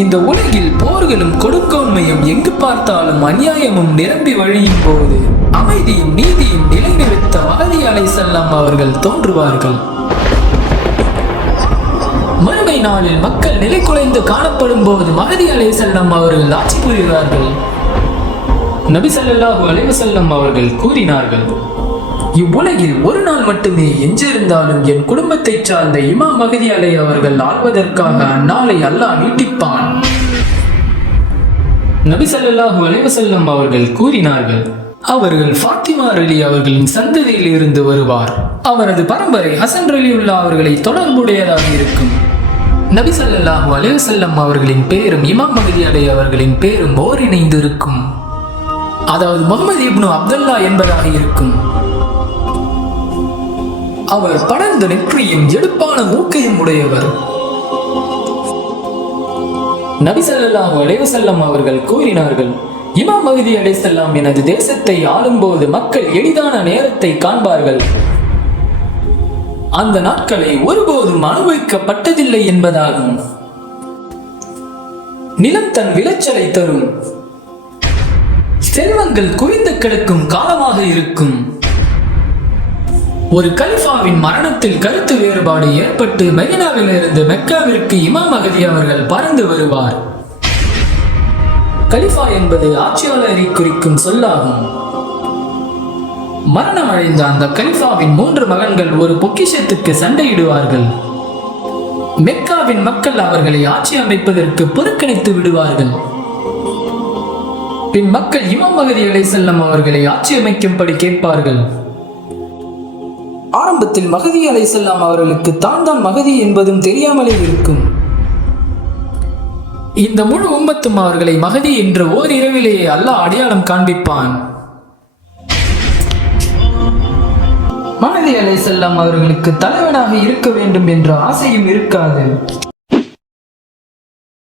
இந்த உலகில் போர்களும் கொடுங்கோன்மையும் எங்கு பார்த்தாலும் அநியாயமும் நிரம்பி வழியும் போது அமைதியும் நீதியும் நிலைநிறுத்த மஹதி அலைஹிஸ்ஸலாம் அவர்கள் தோன்றுவார்கள். மறுமை நாளில் மக்கள் நிலை குலைந்து காணப்படும் போது மஹதி அலைஹிஸ்ஸலாம் அவர்கள் ஆட்சி புரிவார்கள். நபி ஸல்லல்லாஹு அலைஹி வஸல்லம் அவர்கள் கூறினார்கள், இவ்வுலகில் ஒரு நாள் மட்டுமே எஞ்சிருந்தாலும் என் குடும்பத்தை சார்ந்த இமாம் மஹதி அலை அவர்கள் ஆள்வதற்காக அந்நாளை அல்லாஹ் நீட்டிப்பான். நபி ஸல்லல்லாஹு அலைஹி வஸல்லம் அவர்கள் கூறினார்கள், அவர்கள் ஃபாத்திமா ரலி அவர்களின் சந்ததியில் இருந்து வருவார். அவரது பரம்பரை ஹசன் ரலியுல்லாஹ் அவர்களை தொடர்புடையதாக இருக்கும். நபி ஸல்லல்லாஹு அலைஹி வஸல்லம் அவர்களின் பேரும் இமாம் மஹதி அலை அவர்களின் பேரும் ஓரிணைந்து இருக்கும். அதாவது முஹம்மது இப்னு அப்துல்லா என்பதாக இருக்கும். அவர் படர்ந்த நெற்றியும் எடுப்பான மூக்கையும் உடையவர். நபி ஸல்லல்லாஹு அலைஹி வஸல்லம் அவர்கள் கூறினார்கள், இமாம் மஹதி அலைஹிஸ்ஸலாம் எனது தேசத்தை ஆளும்போது மக்கள் எளிதான நேரத்தை காண்பார்கள். அந்த நாட்களை ஒருபோதும் அனுபவிக்கப்பட்டதில்லை என்பதாகும். நிலம் தன் விளைச்சலை தரும், செல்வங்கள் குவிந்து கிடக்கும் காலமாக இருக்கும். ஒரு கலிஃபாவின் மரணத்தில் கருத்து வேறுபாடு ஏற்பட்டு மதீனாவில் இருந்து மெக்காவிற்கு இமாம் மஹதி அவர்கள் பறந்து வருவார். கலிஃபா என்பது ஆட்சியாளரை குறிக்கும் சொல்லாகும். மரணம் அடைந்த அந்த கலிஃபாவின் 3 மகன்கள் ஒரு பொக்கிஷத்துக்கு சண்டையிடுவார்கள். மெக்காவின் மக்கள் அவர்களை ஆட்சி அமைப்பதற்கு புறக்கணித்து விடுவார்கள். பின் மக்கள் இமாம் மஹதி அலைஹிஸ்ஸலாம் அவர்களை ஆட்சி அமைக்கும்படி கேட்பார்கள். ஆரம்பத்தில் மஹதி அலைஹிஸ்ஸலாம் அவர்களுக்கு தான் மஹதி என்பதும் தெரியாமலே இருக்கும். இந்த முழு உம்மத்தும் அவர்களை மஹதி என்ற ஓரிரவிலேயே அல்லாஹ் அடையாளம் காண்பிப்பான். மஹதி அலைஹிஸ்ஸலாம் அவர்களுக்கு தலைவனாக இருக்க வேண்டும் என்ற ஆசையும் இருக்காது.